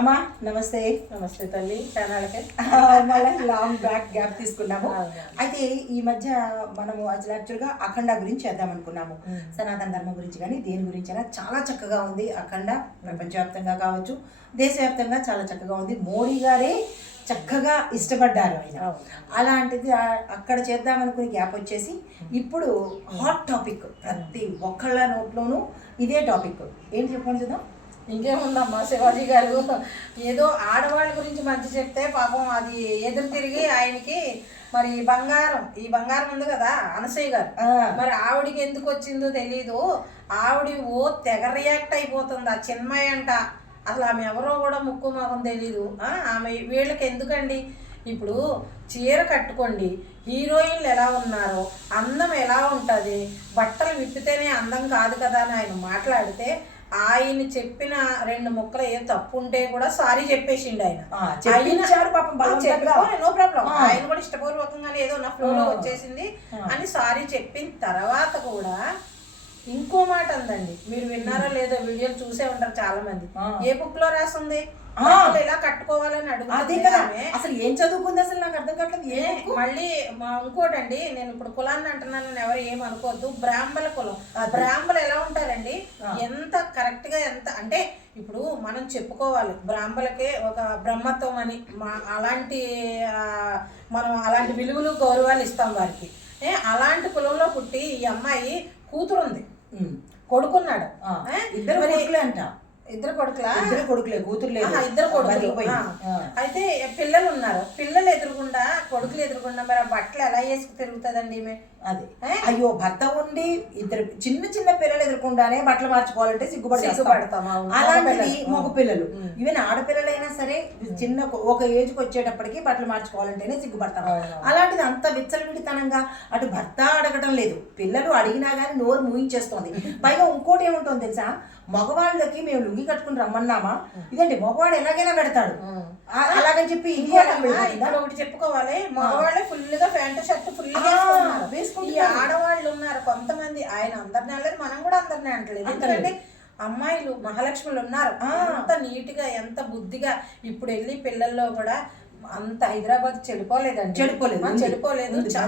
అమ్మా నమస్తే. నమస్తే తల్లి. ఛానల్కి మళ్ళీ లాంగ్ బ్యాక్ గ్యాప్ తీసుకున్నాము. అయితే ఈ మధ్య మనము అసలు యాక్చువల్గా అఖండ గురించి చేద్దాం అనుకున్నాము. సనాతన ధర్మం గురించి కానీ దేని గురించి అయినా చాలా చక్కగా ఉంది అఖండ. ప్రపంచవ్యాప్తంగా కావచ్చు, దేశవ్యాప్తంగా చాలా చక్కగా ఉంది. మోడీ గారే చక్కగా ఇష్టపడ్డారు ఆయన. అలాంటిది అక్కడ చేద్దాం అనుకుని గ్యాప్ వచ్చేసి ఇప్పుడు హాట్ టాపిక్, ప్రతి ఒక్కళ్ళ నోట్లోనూ ఇదే టాపిక్. ఏంటి చెప్పండి చూద్దాం. ఇంకేముందమ్మా, శివాజీ గారు ఏదో ఆడవాళ్ళ గురించి మంచి చెప్తే పాపం అది ఎదురు తిరిగి ఆయనకి మరి ఈ బంగారం ఉంది కదా అనసూయ గారు, మరి ఆవిడికి ఎందుకు వచ్చిందో తెలీదు. ఆవిడ తెగ రియాక్ట్ అయిపోతుంది. ఆ చిన్మయ్య అంట, అసలు ఆమె ఎవరో కూడా ముక్కు మొహం తెలీదు. ఆమె వీళ్ళకి ఎందుకండి? ఇప్పుడు చీర కట్టుకోండి, హీరోయిన్లు ఎలా ఉన్నారో, అందం ఎలా ఉంటుంది, బట్టలు విప్పితేనే అందం కాదు కదా అని ఆయన మాట్లాడితే, ఆయన చెప్పిన రెండు ముక్కలు ఏ తప్పు ఉంటే కూడా సారీ చెప్పేసిండు ఆయన. నో ప్రాబ్లం, ఆయన కూడా ఇష్టపూర్వకంగానే ఏదో నా ఫ్లోలో వచ్చేసింది అని సారీ చెప్పిన తర్వాత కూడా ఇంకో మాట అందండి. మీరు విన్నారో లేదో, వీడియోలు చూసే ఉంటారు చాలా మంది. ఏ బుక్ లో రాసింది ఇలా కట్టుకోవాలని అడుగుతుంది. అసలు ఏం చదువుకుంది అసలు నాకు అర్థం కావట్లేదు. మళ్ళీ ఇంకోటండి, నేను ఇప్పుడు కులాన్ని అంటున్నానని ఎవరు ఏమనుకోవద్దు. బ్రాహ్మణ కులం, బ్రాహ్మణులు ఎలా ఉంటారండి, ఎంత కరెక్ట్ గా ఎంత అంటే ఇప్పుడు మనం చెప్పుకోవాలి బ్రాహ్మణులకే ఒక బ్రహ్మత్వం అని, అలాంటి మనం అలాంటి విలువలు గౌరవాలు ఇస్తాం వారికి. అలాంటి కులంలో పుట్టి ఈ అమ్మాయి కూతురుంది, కొడుకున్నాడు. ఇద్దరు కొడుకులే, కూతురు లేదు. ఇద్దరు కొడుకులు. అయితే పిల్లలు ఉన్నారు. పిల్లలు ఎదురుగుండా, కొడుకులు ఎదురుగుండా మరి ఆ బట్టలు ఎలా వేసుకు తిరుగుతుందండి ఈమె? అది అయ్యో, భర్త ఉండి ఇద్దరు చిన్న పిల్లలు ఎదుర్కొండానే బట్టలు మార్చుకోవాలంటే సిగ్గుపడతాం. అలాంటిది మగ పిల్లలు, ఈవెన్ ఆడపిల్లలైనా సరే చిన్న ఒక ఏజ్కి వచ్చేటప్పటికి బట్టలు మార్చుకోవాలంటేనే సిగ్గుపడతాం. అలాంటిది అంత విచ్చలవిడితనంగా అటు భర్త అడగడం లేదు, పిల్లలు అడిగినా కానీ నోరు మూయించేస్తోంది. పైగా ఇంకోటి ఏముంటుంది తెలుసా, మగవాళ్ళకి మేము లుంగి కట్టుకుని రమ్మన్నామా, ఇదండి మగవాడు ఎలాగైనా పెడతాడు అలాగని చెప్పి ఒకటి చెప్పుకోవాలి. మగవాళ్ళే ఫుల్ గా ప్యాంటు షర్ట్ ఫుల్ వేసుకుంటే, ఆడవాళ్ళు ఉన్నారు కొంతమంది. ఆయన అందరినీ అనలేదు, మనం కూడా అందరినీ అంటలేదు. ఎందుకంటే అమ్మాయిలు మహాలక్ష్ములు ఉన్నారు, అంత నీట్ గా ఎంత బుద్ధిగా. ఇప్పుడు వెళ్ళి పిల్లల్లో కూడా అంత హైదరాబాద్ చెడిపోలేదు.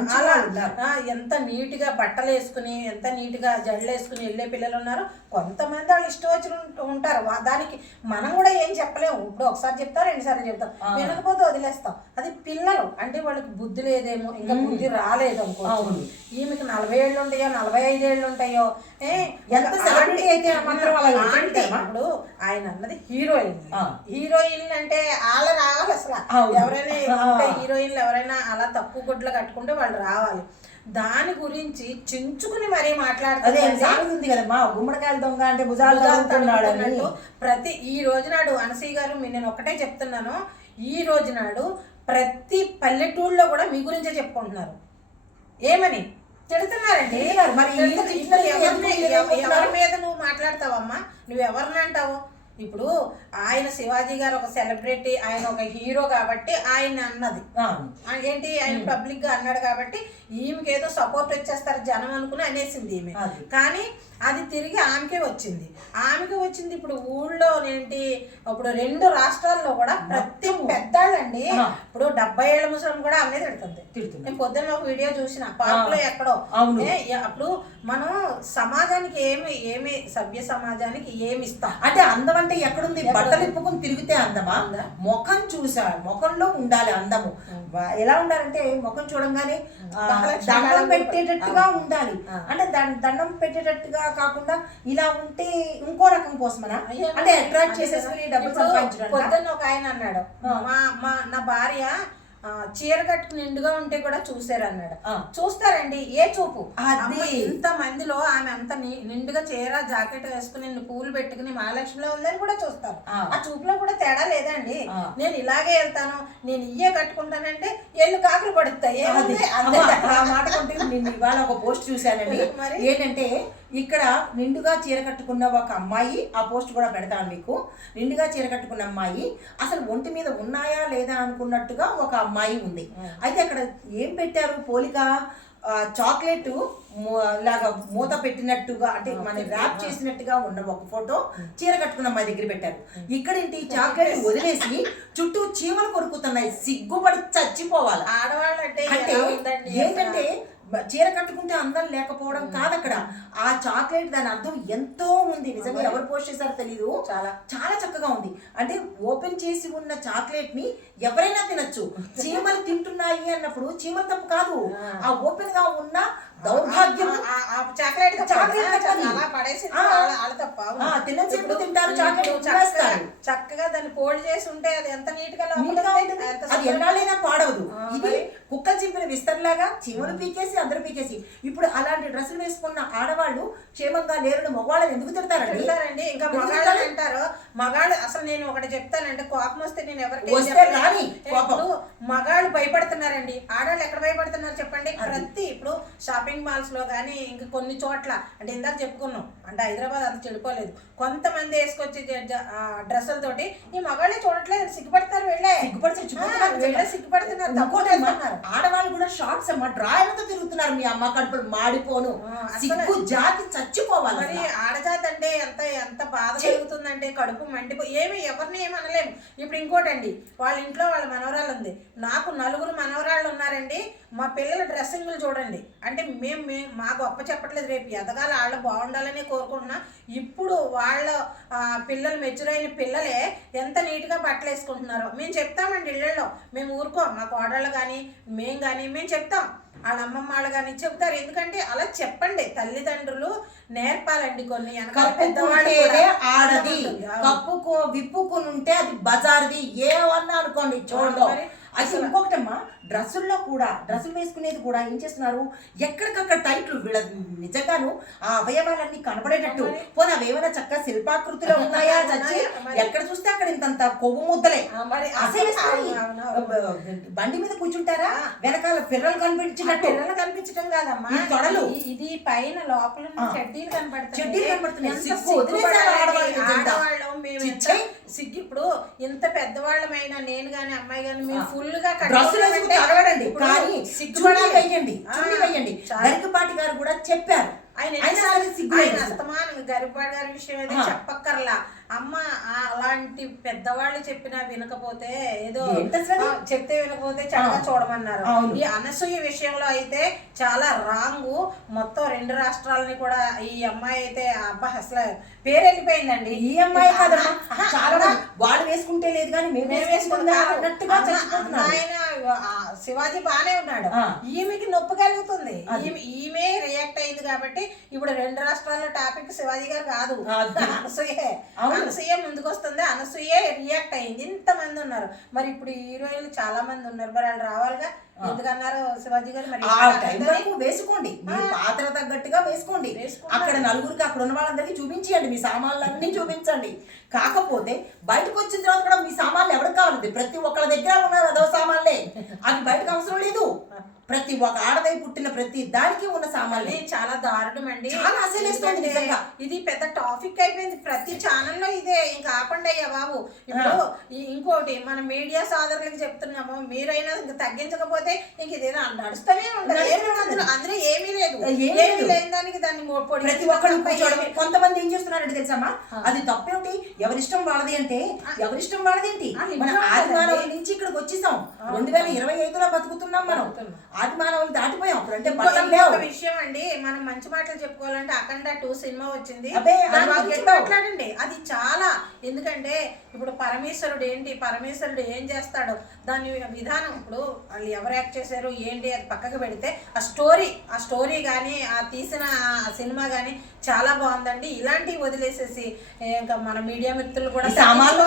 చాలా ఎంత నీట్ గా బట్టలు వేసుకుని, ఎంత నీట్ గా జడలు వేసుకుని వెళ్ళే పిల్లలు ఉన్నారు. కొంతమంది వాళ్ళు ఇష్టం వచ్చి ఉంటారు. దానికి మనం కూడా ఏం చెప్పలేము. ఇప్పుడు ఒకసారి చెప్తాం, రెండుసార్లు చెప్తాం, వినకపోతే వదిలేస్తాం. అది పిల్లలు అంటే వాళ్ళకి బుద్ధి లేదేమో, ఇంకా బుద్ధి రాలేదు అనుకో. ఈమెకి 40 ఏళ్ళు ఉంటాయో, 45 ఏళ్ళు ఉంటాయో. ఇప్పుడు ఆయన అన్నది హీరోయిన్ అంటే వాళ్ళ రావాలి. అసలు ఎవరైనా హీరోయిన్లు ఎవరైనా అలా తక్కువ గుడ్లు కట్టుకుంటే వాళ్ళు రావాలి. దాని గురించి చించుకుని మరీ మాట్లాడుతుంది కదమ్మా, గుమ్మడికాయల దొంగ అంటే భుజాలు. ప్రతి ఈ రోజు నాడు అనసూయ గారు, నేను ఒకటే చెప్తున్నాను, ఈ రోజు నాడు ప్రతి పల్లెటూళ్ళలో కూడా మీ గురించే చెప్పుకుంటున్నారు. ఏమని తిడుతున్నారండి. ఎవరి మీద నువ్వు మాట్లాడతావమ్మా, నువ్వు ఎవరిని అంటావు? ఇప్పుడు ఆయన శివాజీ గారు ఒక సెలబ్రిటీ, ఆయన ఒక హీరో కాబట్టి ఆయన అన్నది ఏంటి, ఆయన పబ్లిక్ గా అన్నాడు కాబట్టి ఈమెకి ఏదో సపోర్ట్ వచ్చేస్తారు జనం అనుకుని అనేసింది ఈమె. కానీ అది తిరిగి ఆమెకే వచ్చింది. ఇప్పుడు ఊళ్ళో ఏంటి, ఇప్పుడు 2 రాష్ట్రాల్లో కూడా ప్రతి పెద్దాళ్ళండి, ఇప్పుడు 70 ఏళ్ల ముసలం కూడా ఆమె తిడుతుంది. నేను పొద్దున్న ఒక వీడియో చూసిన, పార్కులో ఎక్కడో. అప్పుడు మనం సమాజానికి ఏమి సభ్య సమాజానికి ఏమి ఇస్తాం అంటే అందం అంటే ఎక్కడుంది? బట్టలు ఇప్పుకుని తిరిగితే అందమా? ముఖం చూసా, ముఖంలో ఉండాలి అందము. ఎలా ఉండాలంటే ముఖం చూడంగానే దండం పెట్టేటట్టుగా ఉండాలి. అంటే దండం పెట్టేటట్టుగా కాకుండా ఇలా ఉంటే ఇంకో రకం కోసమనా, అంటే అట్రాక్ట్ చేసేసుకుని డబ్బులు సంపాదించడం. పొద్దున్న ఒక ఆయన అన్నాడు, నా భార్య చీర కట్టుకుని నిండుగా ఉంటే కూడా చూసారు అన్నాడు. చూస్తారండి, ఏ చూపు. ఇంత మందిలో ఆమె అంత నిండుగా చీర జాకెట్ వేసుకుని పూలు పెట్టుకుని మహాలక్ష్మిలో ఉందని కూడా చూస్తారు. ఆ చూపులో కూడా తేడా లేదండి. నేను ఇలాగే వెళ్తాను, నేను ఇయ్యే కట్టుకుంటానంటే ఎల్లు కాకులు పడుతాయి. మాట కొంటే నేను ఇవాళ ఒక పోస్ట్ చూశానండి. ఏంటంటే ఇక్కడ నిండుగా చీర కట్టుకున్న ఒక అమ్మాయి, ఆ పోస్ట్ కూడా పెడతాను మీకు. నిండుగా చీర కట్టుకున్న అమ్మాయి అసలు ఒంటి మీద ఉన్నాయా లేదా అనుకున్నట్టుగా ఒక అమ్మాయి ఉంది. అయితే అక్కడ ఏం పెట్టారు పోలిక, చాక్లెట్ లాగా మూత పెట్టినట్టుగా అంటే మన ర్యాప్ చేసినట్టుగా ఉన్న ఒక ఫోటో చీర కట్టుకున్న అమ్మాయి దగ్గర పెట్టారు. ఇక్కడేంటి చాక్లెట్ వదిలేసి చుట్టూ చీమలు కొరుకుతున్నాయి. సిగ్గుపడి చచ్చిపోవాలి. ఆడవాళ్ళు అంటే ఏంటంటే చీర కట్టుకుంటే అందం లేకపోవడం కాదు అక్కడ. ఆ చాక్లెట్ దాని అర్థం ఎంతో ఉంది. నిజంగా ఎవరు పోస్ట్ చేశారో తెలీదు. చాలా చాలా చక్కగా ఉంది. అంటే ఓపెన్ చేసి ఉన్న చాక్లెట్ ని ఎవరైనా తినొచ్చు. చీమలు తింటున్నాయి అన్నప్పుడు చీమలు తప్పు కాదు, ఆ ఓపెన్ గా ఉన్న దౌర్భాగ్యం. తింటారు చక్కగా దాన్ని ఫోల్డ్ చేసి ఉంటే అది ఎంత నీట్ గా అది ఎన్నాళ్ళైనా పాడవదు. ఇది కుక్కలు చింపిన విస్తర్లాగా చీమలు పీకేసి అందరూ పీకేసి. ఇప్పుడు అలాంటి డ్రెస్సులు వేసుకున్న ఆడవాళ్ళు క్షేమంగా లేరు. మగవాళ్ళని ఎందుకు తిడతారండి? ఇంకా మగాళ్ళు అంటారు. మగాళ్ళు అసలు నేను ఒకటి చెప్తానంటే కోపం వస్తే నేను ఎవరికి మగాళ్ళు భయపడుతున్నారండి. ఆడవాళ్ళు ఎక్కడ భయపడుతున్నారు చెప్పండి? ప్రతి ఇప్పుడు షాపింగ్ మాల్స్ లో కానీ ఇంకా కొన్ని చోట్ల అంటే ఇందాక చెప్పుకున్నాం అంటే హైదరాబాద్ అంత చెడిపోలేదు. కొంతమంది వేసుకొచ్చి డ్రెస్సులతోటి ఈ మగాళ్ళే చూడట్లేదు, సిగ్గుపడతారు. సిగ్గుపడుతున్నారు. ఆడవాళ్ళు కూడా షార్ట్స్ అమ్మ డ్రాయర్లతో తిరుగుతున్నారు. మీ అమ్మ కడుపులు మాడిపోను. సిగ్గు జాతి చచ్చిపోవాలి. మరి ఆడజాతి అంటే ఎంత ఎంత బాధ కలుగుతుందంటే కడుపు ఏమి ఎవరిని ఏమి అనలేము. ఇప్పుడు ఇంకోటండి, వాళ్ళ ఇంట్లో వాళ్ళ మనవరాలు ఉంది. నాకు 4 మనవరాళ్ళు ఉన్నారండి. మా పిల్లల డ్రెస్సింగ్లు చూడండి. అంటే మేము మా గొప్ప చెప్పట్లేదు, రేపు ఎదగాలి వాళ్ళు బాగుండాలని కోరుకుంటున్నా. ఇప్పుడు వాళ్ళ పిల్లలు మెచ్యూర్ అయిన పిల్లలే ఎంత నీట్గా బట్టలు వేసుకుంటున్నారో మేము చెప్తామండి. ఇళ్లలో మేము ఊరుకోం. మా కోడళ్ళు కానీ మేము చెప్తాం. వాళ్ళ అమ్మమ్మ వాళ్ళు కానీ చెప్తారు. ఎందుకంటే అలా చెప్పండి, తల్లిదండ్రులు నేర్పాలండి. కొన్ని ఆడది విప్పుకుని ఉంటే అది బజార్ది ఏమన్నా అనుకోండి చూడదు. అసలు ఇంకొకటమ్మా, డ్రెస్సుల్లో కూడా డ్రెస్సులు వేసుకునేది కూడా ఏం చేస్తున్నారు, ఎక్కడికక్కడ టైట్లు వీళ్ళ నిజంగాను ఆ అవయవాలన్నీ కనపడేటట్టు. పోనీ అవేమైనా చక్కగా శిల్పాకృతిలో ఉన్నాయా చచ్చి ఎక్కడ చూస్తే అక్కడ ఇంతంత కొవ్వు ముద్దలే. అసలు బండి మీద కూర్చుంటారా, వెనకాల పిర్రలు కనిపించినట్టు. పిర్రలు కనిపించడం కాదమ్మా, తొడలు ఇది పైన లోపల చెడ్డీలు కనపడుతున్నాయి. సిగ్గు. ఇప్పుడు ఇంత పెద్దవాళ్ళమైనా నేను గాని అమ్మాయి గాని మేము ఫుల్ గా తడవడండి, కానీ చున్నీ వెయ్యండి. గరికపాటి గారు కూడా చెప్పారు. ఆయన అస్తమానం గరికపాటి గారి విషయం అయితే చెప్పక్కర్లా. అమ్మ అలాంటి పెద్దవాళ్ళు చెప్పినా వినకపోతే ఏదో చెప్తే వినకపోతే చక్కగా చూడమన్నారు. ఈ అనసూయ విషయంలో అయితే చాలా రాంగు. మొత్తం 2 రాష్ట్రాలని కూడా ఈ అమ్మాయి అయితే అబ్బా అసలు పేరు వెళ్ళిపోయిందండి. ఈ అమ్మాయి కాదమ్మా, చాలా వాళ్ళు వేసుకుంటే లేదు కానీ మేము వేసుకున్నట్టుగా. ఆయన శివాజీ బానే ఉన్నాడు, ఈమెకి నొప్పి కలుగుతుంది. ఈమె రియాక్ట్ అయింది కాబట్టి ఇప్పుడు 2 రాష్ట్రాల టాపిక్ శివాజీ గారు కాదు, అనసూయ ముందుకు వస్తుంది. అనసూయ రియాక్ట్ అయింది. ఇంతమంది ఉన్నారు. మరి ఇప్పుడు హీరోయిన్లు చాలా మంది ఉన్నారు. మరి వాళ్ళు రావాలిగా. ఎందుకన్నారు శివాజీ గారు? మరి వేసుకోండి, పాత్ర తగ్గట్టుగా వేసుకోండి. అక్కడ నలుగురికి అక్కడ ఉన్న వాళ్ళందరికీ చూపించండి, మీ సామాన్లన్నీ చూపించండి. కాకపోతే బయటకు వచ్చిన తర్వాత కూడా మీ సామాన్లు ఎవరికి కావాలి? ప్రతి ఒక్కళ్ళ దగ్గర ఉన్నారు అదో సామాన్లే, అవి బయటకు అవసరం లేదు. ప్రతి ఒక్క ఆడదై పుట్టిన ప్రతి దానికి ఉన్న సామాన్లు చాలా దారుణం అండి. చాలా అసలేస్తుంది నిజంగా. ఇది పెద్ద టాపిక్ అయిపోయింది ప్రతి ఛానల్లో. ఇదే ఇంకా ఆపండి అయ్యా బాబు. ఇప్పుడు ఇంకోటి మన మీడియా సోదరులకి చెప్తున్నాము, మీరైనా ఇంకా తగ్గించకపోతే ఇంక ఇదేనా నడుస్తూనే ఉంటుంది. అందులో ఏమీ లేదు, ఏమీ లేని దానికి దాన్ని ప్రతి ఒక్కరు. కొంతమంది ఏం చేస్తున్నారంటే తెలుసమ్మా, అది తప్పేమిటి, ఎవరిష్టం వాళ్ళది అంటే ఎవరిష్టం వాళ్ళదేంటి. మన ఆది మానవుల నుంచి ఇక్కడికి వచ్చేసాం. 2025లో బతుకుతున్నాం మనం. ఆది మానవులు దాటిపోయాం. అంటే ఒక విషయం అండి, మనం మంచి మాటలు చెప్పుకోవాలంటే అఖండ 2 సినిమా వచ్చింది. మాట్లాడండి, అది చాలా. ఎందుకంటే ఇప్పుడు పరమేశ్వరుడు ఏం చేస్తాడు, దాని విధానం, ఇప్పుడు వాళ్ళు ఎవరు యాక్ట్ చేశారు ఏంటి అది పక్కకు పెడితే ఆ స్టోరీ కానీ ఆ తీసిన సినిమా కానీ చాలా బాగుందండి. ఇలాంటివి వదిలేసేసి ఇంకా మన మీడియా మిత్రులు కూడా సామాన్లు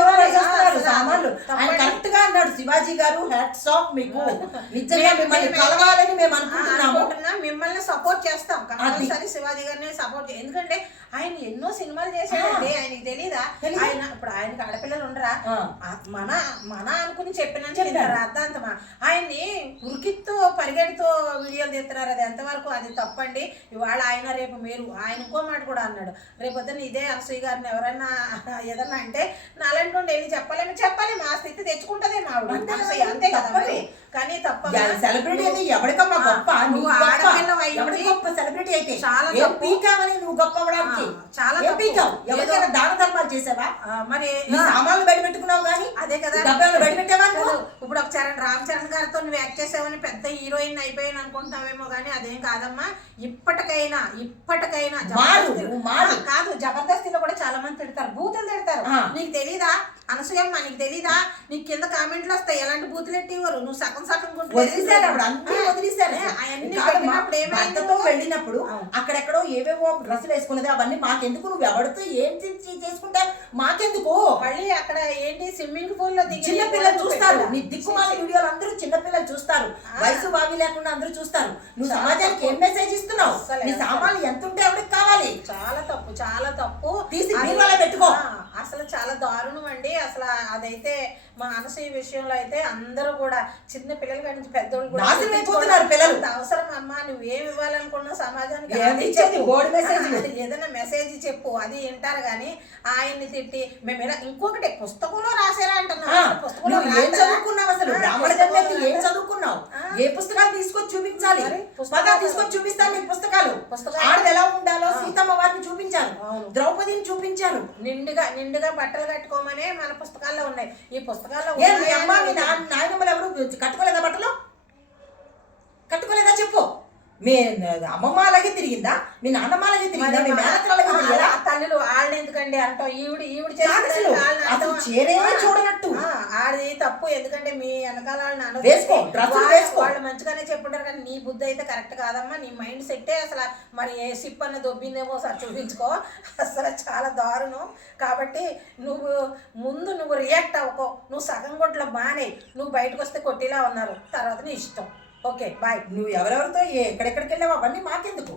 కరెక్ట్ గా అన్నాడు శివాజీ గారు. హ్యాట్స్ ఆఫ్ మీకు. నిజంగా మిమ్మల్ని కలవాలని మేము అనుకుంటున్నాం. మిమ్మల్ని సపోర్ట్ చేస్తాం కంపల్సరీ. శివాజీ గారిని సపోర్ట్ ఎందుకంటే ఆయన ఎన్నో సినిమాలు చేశాడండి. ఆయనకి తెలీదా? ఆయన ఇప్పుడు ఆయనకి ఆడపిల్లలు ఉండరా? మన అనుకుని చెప్పిన అర్థాంతమా? ఆయన్ని ఉరికితో పరిగెడుతూ వీడియోలు తీస్తున్నారు. అది ఎంతవరకు అది తప్పండి. ఇవాళ ఆయన రేపు మీరు ఆయన ఇంకో మాట కూడా అన్నాడు, రేపొద్దున ఇదే అనసూయ గారిని ఎవరైనా ఏదన్నా అంటే నాలంటి వెళ్ళి చెప్పాలి. మా స్థితి తెచ్చుకుంటదే మా ఆవిడ. అంతే కదా మరి. కానీ తప్ప సెలబ్రిటీ అయితే ఎవరికమ్మా గొప్ప, నువ్వు ఆడపిల్లవు అయి ఎవరి గొప్ప సెలబ్రిటీ అయితే చాలా ఏం పీకావని నువ్వు గొప్ప అవ్వడానికి? చాలా ఏం పీకావు? ఎవరికైనా దాన ధర్మాలు చేసావా? మరి నీ సామాన్లు బయట పెట్టుకున్నావు కానీ అదే కదా డబ్బాలు బయట పెట్టావా? ఇప్పుడు ఒక రామ్ చరణ్ గారితో నువ్వు యాక్ట్ చేసావని పెద్ద హీరోయిన్ అయిపోయాను అనుకుంటున్నావేమో కానీ అదేం కాదమ్మా. ఇప్పటికైనా కాదు, జబర్దస్తిలో కూడా చాలా మంది తిడతారు, బూతులు తిడతారు. నీకు తెలీదా అనసూయమ్మ? నీకు తెలీదా? నీకు కింద కామెంట్లు వస్తాయి ఎలాంటి బూతులు ఎట్టేవారు. నువ్వు సగం వెళ్ళినప్పుడు అక్కడెక్కడో ఏవేవో డ్రెస్సులు వేసుకునేది అవన్నీ మాకెందుకు? నువ్వు ఎవరితో ఏం చేసుకుంటా మాకెందుకు? మళ్ళీ అక్కడ ఏంటి స్విమ్మింగ్ పూల్ లో చిన్న పిల్లలు చూస్తారు నీ దిక్కుమాల వీడియోలు, అందరూ చిన్న పిల్లలు చూస్తారు, వయసు బావి లేకుండా అందరూ చూస్తారు. నువ్వు సమాజానికి ఏం మెసేజ్ ఇస్తున్నావు? నీ సామాన్లు ఎంత ఉంటే ఎవరికి కావాలి? చాలా తప్పు తీసి బీరువాలో పెట్టుకో. అసలు చాలా దారుణం అండి. అసలు అదైతే మా అనసూయ విషయంలో అయితే అందరూ కూడా చిన్న పిల్లల కంటే పెద్దోళ్ళు కూడా అవసరం అమ్మా. నువ్వేం ఇవ్వాలనుకున్నా సమాజానికి ఏదైనా మెసేజ్ చెప్పు, అది వింటారు. కానీ ఆయన్ని తిట్టి మేము ఇలా ఇంకొకటి పుస్తకంలో రాసారా అంటున్నావు. ఏం చదువుకున్నావు అసలు? ఏం చదువుకున్నావు? ఏ పుస్తకాలు తీసుకొచ్చి చూపించాలి? తీసుకొచ్చి చూపిస్తాను నీకు పుస్తకాలు. ఆడది ఎలా ఉండాలో సీతమ్మ వారిని చూపించారు, ద్రౌపదిని చూపించారు. నిండుగా బట్టలు కట్టుకోమనే మన పుస్తకాల్లో ఉన్నాయి. ఈ పుస్తకాల్లో నాయనమ్మలు ఎవరు కట్టుకోలేదా? బట్టలు కట్టుకోలేదా చెప్పు. మీ అమ్మమ్మ అలాగే తిరిగిందా? మీ నాన్నమ్మ అలాగే తిరిగిందా? మీ మేనత్తలు అలాగే తిరిగారా? తల్లులు వాళ్ళని ఎందుకండి అంటావు? ఈవిడ చూడనట్టు ఆడి తప్పు. ఎందుకంటే మీ వెనకాల వాళ్ళు మంచిగానే చెప్పుంటారు, కానీ నీ బుద్ధి అయితే కరెక్ట్ కాదమ్మా. నీ మైండ్ సెట్టే అసలు మరి ఏ సిప్ అన్న దొబ్బిందేమో సార్ చూపించుకో. అసలు చాలా దారుణం. కాబట్టి నువ్వు రియాక్ట్ అవ్వకో. నువ్వు సగం కొట్లో బానే, నువ్వు బయటకు వస్తే కొట్టిలా ఉన్నారు, తర్వాత నీ ఇష్టం. Okay bye. నువ్వు ఎవరెవరితో ఎక్కడెక్కడికి వెళ్ళావు అవన్నీ మాకెందుకు?